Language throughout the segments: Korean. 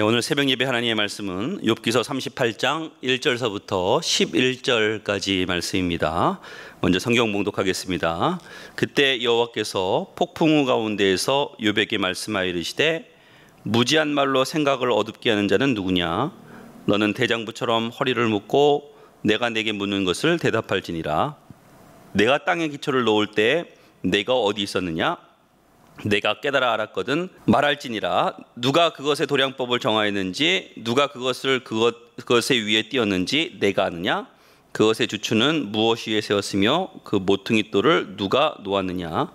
오늘 새벽 예배 하나님의 말씀은 욥기서 38장 1절서부터 11절까지 말씀입니다. 먼저 성경 봉독하겠습니다. 그때 여호와께서 폭풍우 가운데에서 욥에게 말씀하여 이르시되 무지한 말로 생각을 어둡게 하는 자는 누구냐? 너는 대장부처럼 허리를 묶고 내가 내게 묻는 것을 대답할지니라. 내가 땅에 기초를 놓을 때 내가 어디 있었느냐? 내가 깨달아 알았거든. 말할지니라. 누가 그것의 도량법을 정하였는지, 누가 그것의 위에 띄었는지 내가 아느냐? 그것의 주추는 무엇 위에 세웠으며 그 모퉁이 돌을 누가 놓았느냐?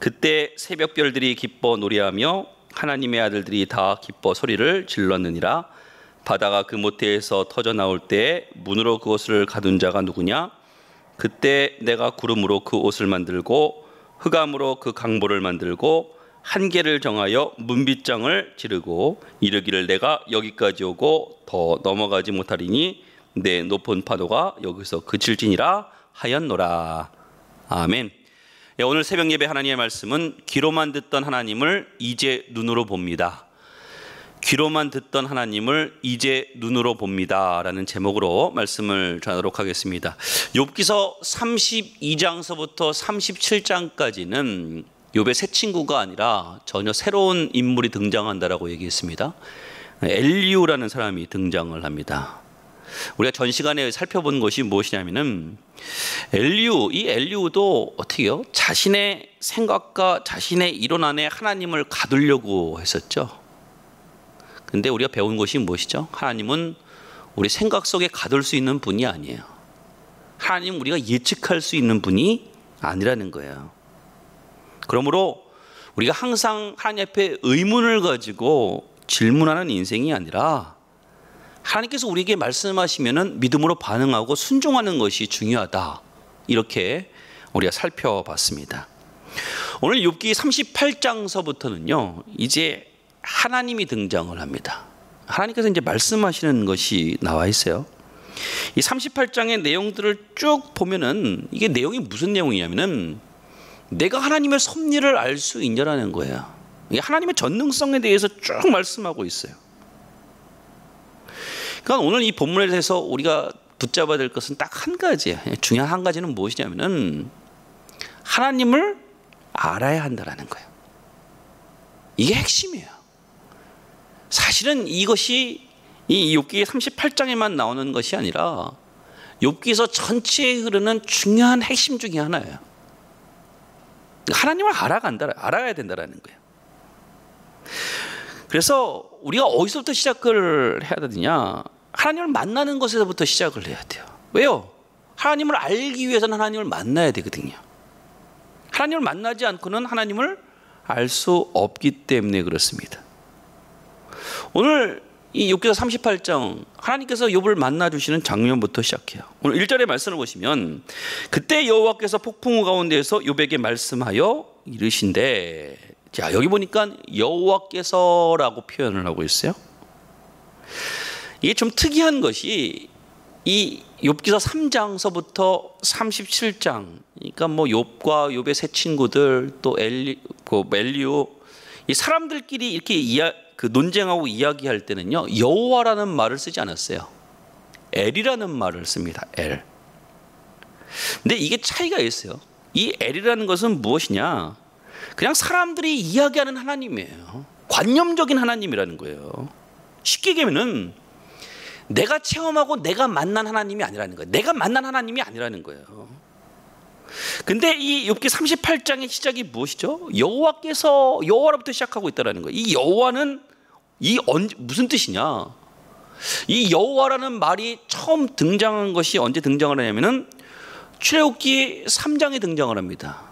그때 새벽별들이 기뻐 노래하며 하나님의 아들들이 다 기뻐 소리를 질렀느니라. 바다가 그 모태에서 터져 나올 때 문으로 그것을 가둔 자가 누구냐? 그때 내가 구름으로 그 옷을 만들고 흑암으로 그 강보를 만들고 한계를 정하여 문빗장을 지르고 이르기를 내가 여기까지 오고 더 넘어가지 못하리니 내 높은 파도가 여기서 그칠지니라 하였노라. 아멘. 오늘 새벽 예배 하나님의 말씀은 귀로만 듣던 하나님을 이제 눈으로 봅니다. 귀로만 듣던 하나님을 이제 눈으로 봅니다 라는 제목으로 말씀을 전하도록 하겠습니다. 욥기서 32장서부터 37장까지는 욥의 새 친구가 아니라 전혀 새로운 인물이 등장한다라고 얘기했습니다. 엘리후라는 사람이 등장을 합니다. 우리가 전 시간에 살펴본 것이 무엇이냐면은 이 엘리후도 어떻게요? 자신의 생각과 자신의 이론 안에 하나님을 가두려고 했었죠. 근데 우리가 배운 것이 무엇이죠? 하나님은 우리 생각 속에 가둘 수 있는 분이 아니에요. 하나님은 우리가 예측할 수 있는 분이 아니라는 거예요. 그러므로 우리가 항상 하나님 앞에 의문을 가지고 질문하는 인생이 아니라 하나님께서 우리에게 말씀하시면은 믿음으로 반응하고 순종하는 것이 중요하다. 이렇게 우리가 살펴봤습니다. 오늘 욥기 38장서부터는요, 이제 하나님이 등장을 합니다. 하나님께서 이제 말씀하시는 것이 나와 있어요. 이 38장의 내용들을 쭉 보면은 이게 내용이 무슨 내용이냐면은 내가 하나님의 섭리를 알 수 있냐라는 거예요. 이게 하나님의 전능성에 대해서 쭉 말씀하고 있어요. 그러니까 오늘 이 본문에 대해서 우리가 붙잡아야 될 것은 딱 한 가지예요. 중요한 한 가지는 무엇이냐면은 하나님을 알아야 한다라는 거예요. 이게 핵심이에요. 사실은 이것이 이 욥기 38장에만 나오는 것이 아니라 욥기서 전체에 흐르는 중요한 핵심 중에 하나예요. 하나님을 알아야 된다라는 거예요. 그래서 우리가 어디서부터 시작을 해야 되느냐? 하나님을 만나는 것에서부터 시작을 해야 돼요. 왜요? 하나님을 알기 위해서는 하나님을 만나야 되거든요. 하나님을 만나지 않고는 하나님을 알 수 없기 때문에 그렇습니다. 오늘 이 욥기서 38장 하나님께서 욥을 만나주시는 장면부터 시작해요. 오늘 1절의 말씀을 보시면 그때 여호와께서 폭풍우 가운데에서 욥에게 말씀하여 이르신대. 자, 여기 보니까 여호와께서라고 표현을 하고 있어요. 이게 좀 특이한 것이 이 욥기서 3장서부터 37장, 그러니까 뭐 욥과 욥의 새 친구들 또 엘리후 이 사람들끼리 이렇게 논쟁하고 이야기할 때는요, 여호와라는 말을 쓰지 않았어요. 엘이라는 말을 씁니다. 엘. 근데 이게 차이가 있어요. 이 엘이라는 것은 무엇이냐? 그냥 사람들이 이야기하는 하나님이에요. 관념적인 하나님이라는 거예요. 쉽게 얘기하면은 내가 체험하고 내가 만난 하나님이 아니라는 거예요. 내가 만난 하나님이 아니라는 거예요. 근데 이 욥기 38장의 시작이 무엇이죠? 여호와로부터 시작하고 있다는 거예요. 이 여호와는 무슨 뜻이냐? 이 여호와라는 말이 처음 등장한 것이 언제 등장을 하냐면은 출애굽기 3장에 등장을 합니다.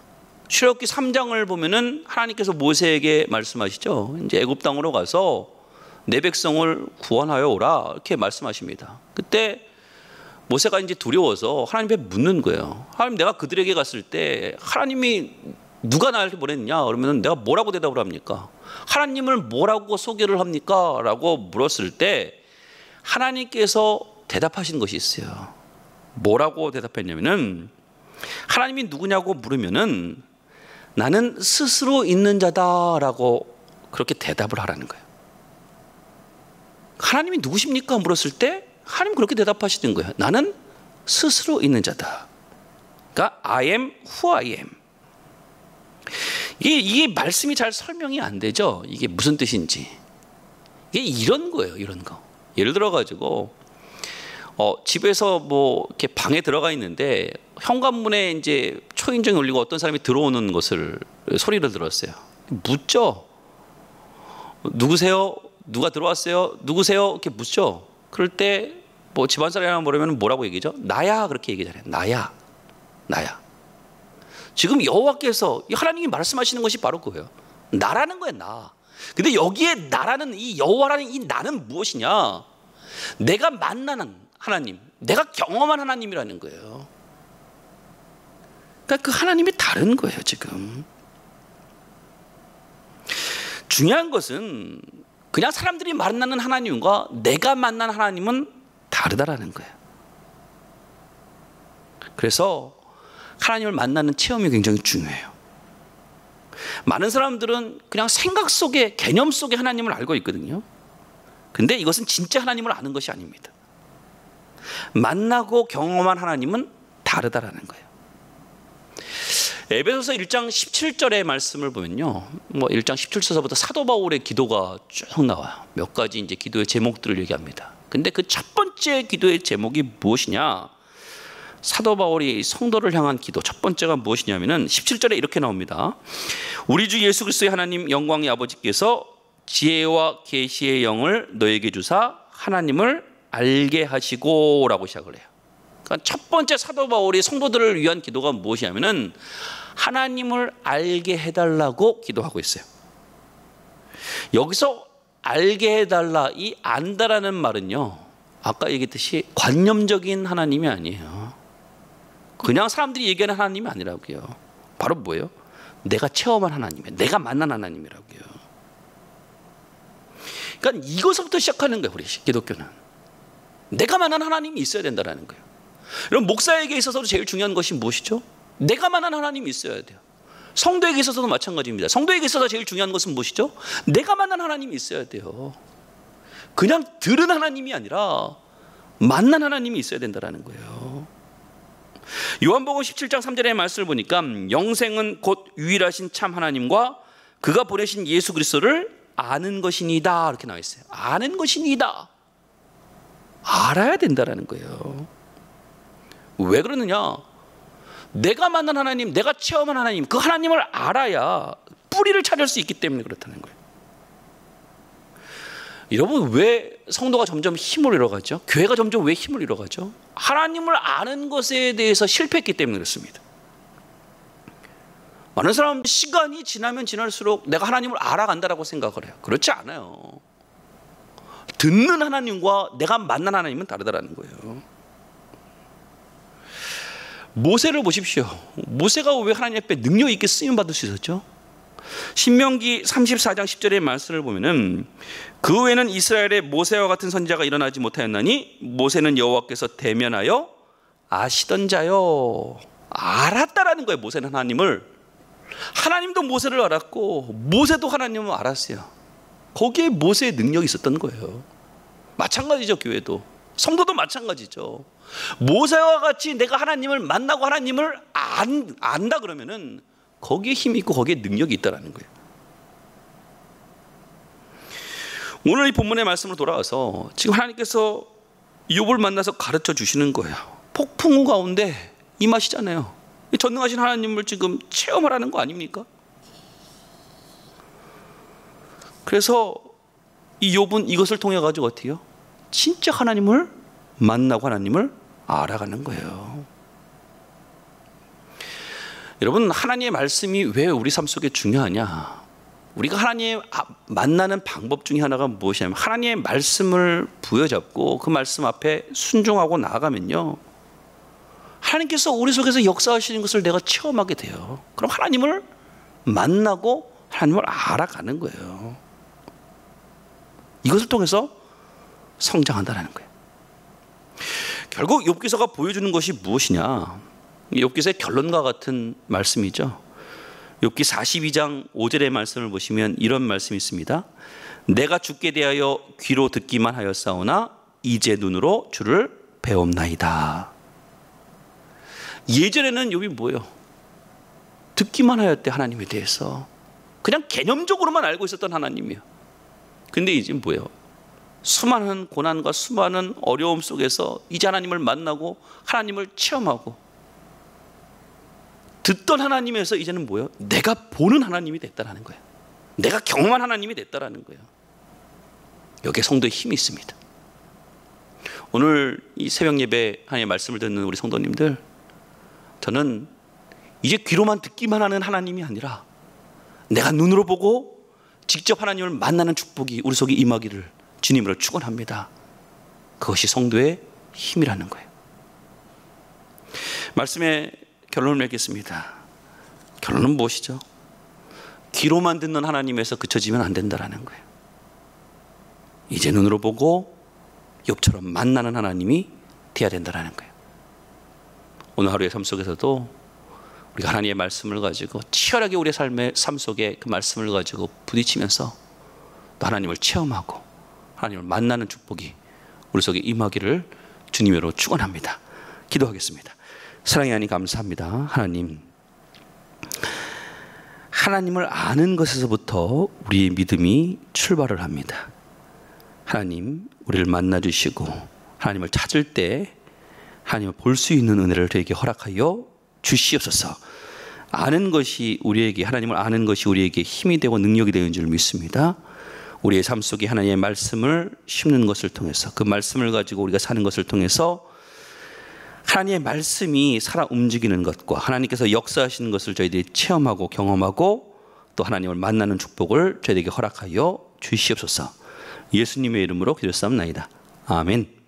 출애굽기 3장을 보면은 하나님께서 모세에게 말씀하시죠. 이제 애굽 땅으로 가서 내 백성을 구원하여 오라 이렇게 말씀하십니다. 그때 모세가 이제 두려워서 하나님 앞에 묻는 거예요. 하나님, 내가 그들에게 갔을 때 하나님이 누가 나를 보냈냐? 그러면 내가 뭐라고 대답을 합니까? 하나님을 뭐라고 소개를 합니까? 라고 물었을 때 하나님께서 대답하신 것이 있어요. 뭐라고 대답했냐면은 하나님이 누구냐고 물으면은 나는 스스로 있는 자다라고 그렇게 대답을 하라는 거예요. 하나님이 누구십니까? 물었을 때 하나님 그렇게 대답하시는 거예요. 나는 스스로 있는 자다. 그러니까 I am who I am. 이게 말씀이 잘 설명이 안 되죠. 이게 무슨 뜻인지. 이게 이런 거예요. 이런 거. 예를 들어 가지고 집에서 뭐 이렇게 방에 들어가 있는데 현관문에 이제 초인종이 울리고 어떤 사람이 들어오는 것을 소리를 들었어요. 묻죠. 누구세요? 누가 들어왔어요? 누구세요? 이렇게 묻죠. 그럴 때 뭐 집안 사람이랑 모르면 뭐라고 얘기죠? 나야. 그렇게 얘기잖아요. 나야. 나야. 지금 여호와께서 하나님이 말씀하시는 것이 바로 그거예요. 나라는 거예요. 나. 근데 여기에 나라는 이 여호와라는 이 나는 무엇이냐? 내가 만나는 하나님, 내가 경험한 하나님이라는 거예요. 그러니까 그 하나님이 다른 거예요. 지금 중요한 것은 그냥 사람들이 만나는 하나님과 내가 만난 하나님은 다르다라는 거예요. 그래서 하나님을 만나는 체험이 굉장히 중요해요. 많은 사람들은 그냥 생각 속에, 개념 속에 하나님을 알고 있거든요. 근데 이것은 진짜 하나님을 아는 것이 아닙니다. 만나고 경험한 하나님은 다르다라는 거예요. 에베소서 1장 17절의 말씀을 보면요, 뭐 1장 17절서부터 사도 바울의 기도가 쭉 나와요. 몇 가지 이제 기도의 제목들을 얘기합니다. 근데 그 첫 번째 기도의 제목이 무엇이냐? 사도 바울이 성도를 향한 기도 첫 번째가 무엇이냐면은 17절에 이렇게 나옵니다. 우리 주 예수 그리스도의 하나님 영광의 아버지께서 지혜와 계시의 영을 너에게 주사 하나님을 알게 하시고라고 시작을 해요. 그러니까 첫 번째 사도 바울이 성도들을 위한 기도가 무엇이냐면은 하나님을 알게 해달라고 기도하고 있어요. 여기서 알게 해달라, 이 안다라는 말은요, 아까 얘기했듯이 관념적인 하나님이 아니에요. 그냥 사람들이 얘기하는 하나님이 아니라고요. 바로 뭐예요? 내가 체험한 하나님이에요. 내가 만난 하나님이라고요. 그러니까 이것부터 시작하는 거예요. 우리 기독교는 내가 만난 하나님이 있어야 된다는 거예요. 여러분, 목사에게 있어서도 제일 중요한 것이 무엇이죠? 내가 만난 하나님이 있어야 돼요. 성도에게 있어서도 마찬가지입니다. 성도에게 있어서 제일 중요한 것은 무엇이죠? 내가 만난 하나님이 있어야 돼요. 그냥 들은 하나님이 아니라 만난 하나님이 있어야 된다는 거예요. 요한복음 17장 3절의 말씀을 보니까 영생은 곧 유일하신 참 하나님과 그가 보내신 예수 그리스도를 아는 것이니다, 이렇게 나와 있어요. 아는 것이니다. 알아야 된다는 거예요. 왜 그러느냐? 내가 만난 하나님, 내가 체험한 하나님, 그 하나님을 알아야 뿌리를 찾을 수 있기 때문에 그렇다는 거예요. 여러분, 왜 성도가 점점 힘을 잃어가죠? 교회가 점점 왜 힘을 잃어가죠? 하나님을 아는 것에 대해서 실패했기 때문에 그렇습니다. 많은 사람 시간이 지나면 지날수록 내가 하나님을 알아간다라고 생각을 해요. 그렇지 않아요. 듣는 하나님과 내가 만난 하나님은 다르다라는 거예요. 모세를 보십시오. 모세가 왜 하나님 앞에 능력 있게 쓰임 받을 수 있었죠? 신명기 34장 10절의 말씀을 보면은 그 후에는 이스라엘에 모세와 같은 선지자가 일어나지 못하였나니 모세는 여호와께서 대면하여 아시던 자요. 알았다라는 거예요. 모세는 하나님을. 하나님도 모세를 알았고 모세도 하나님을 알았어요. 거기에 모세의 능력이 있었던 거예요. 마찬가지죠. 교회도, 성도도 마찬가지죠. 모세와 같이 내가 하나님을 만나고 하나님을 안다 그러면은 거기에 힘이 있고 거기에 능력이 있다는 거예요. 오늘 이 본문의 말씀으로 돌아와서 지금 하나님께서 욥을 만나서 가르쳐 주시는 거예요. 폭풍우 가운데 임하시잖아요. 전능하신 하나님을 지금 체험하라는 거 아닙니까? 그래서 이 욥은 이것을 통해 가지고 어떻게 해요? 진짜 하나님을 만나고 하나님을 알아가는 거예요. 여러분, 하나님의 말씀이 왜 우리 삶 속에 중요하냐? 우리가 하나님 만나는 방법 중에 하나가 무엇이냐면 하나님의 말씀을 부여잡고 그 말씀 앞에 순종하고 나아가면요, 하나님께서 우리 속에서 역사하시는 것을 내가 체험하게 돼요. 그럼 하나님을 만나고 하나님을 알아가는 거예요. 이것을 통해서 성장한다는 거예요. 결국 욥기서가 보여주는 것이 무엇이냐? 욥기서의 결론과 같은 말씀이죠. 욥기 42장 5절의 말씀을 보시면 이런 말씀이 있습니다. 내가 주께 대하여 귀로 듣기만 하였사오나 이제 눈으로 주를 배옵나이다. 예전에는 욥이 뭐예요? 듣기만 하였대. 하나님에 대해서 그냥 개념적으로만 알고 있었던 하나님이에요. 근데 이제 뭐예요? 수많은 고난과 수많은 어려움 속에서 이제 하나님을 만나고 하나님을 체험하고 듣던 하나님에서 이제는 뭐예요? 내가 보는 하나님이 됐다라는 거예요. 내가 경험한 하나님이 됐다라는 거예요. 여기에 성도의 힘이 있습니다. 오늘 이 새벽 예배 하나님의 말씀을 듣는 우리 성도님들, 저는 이제 귀로만 듣기만 하는 하나님이 아니라 내가 눈으로 보고 직접 하나님을 만나는 축복이 우리 속에 임하기를 주님으로 축원합니다. 그것이 성도의 힘이라는 거예요. 말씀의 결론을 맺겠습니다. 결론은 무엇이죠? 귀로만 듣는 하나님에서 그쳐지면 안 된다는 거예요. 이제 눈으로 보고 욥처럼 만나는 하나님이 되어야 된다는 거예요. 오늘 하루의 삶 속에서도 우리가 하나님의 말씀을 가지고 치열하게 우리의 삶의 삶 속에 그 말씀을 가지고 부딪히면서 또 하나님을 체험하고 하나님을 만나는 축복이 우리 속에 임하기를 주님으로 축원합니다. 기도하겠습니다. 사랑의 하나님 감사합니다. 하나님을 아는 것에서부터 우리의 믿음이 출발을 합니다. 하나님, 우리를 만나주시고 하나님을 찾을 때 하나님을 볼 수 있는 은혜를 저에게 허락하여 주시옵소서. 아는 것이 우리에게, 하나님을 아는 것이 우리에게 힘이 되고 능력이 되는 줄 믿습니다. 우리의 삶 속에 하나님의 말씀을 심는 것을 통해서, 그 말씀을 가지고 우리가 사는 것을 통해서 하나님의 말씀이 살아 움직이는 것과 하나님께서 역사하시는 것을 저희들이 체험하고 경험하고 또 하나님을 만나는 축복을 저희에게 허락하여 주시옵소서. 예수님의 이름으로 기도했사옵나이다. 아멘.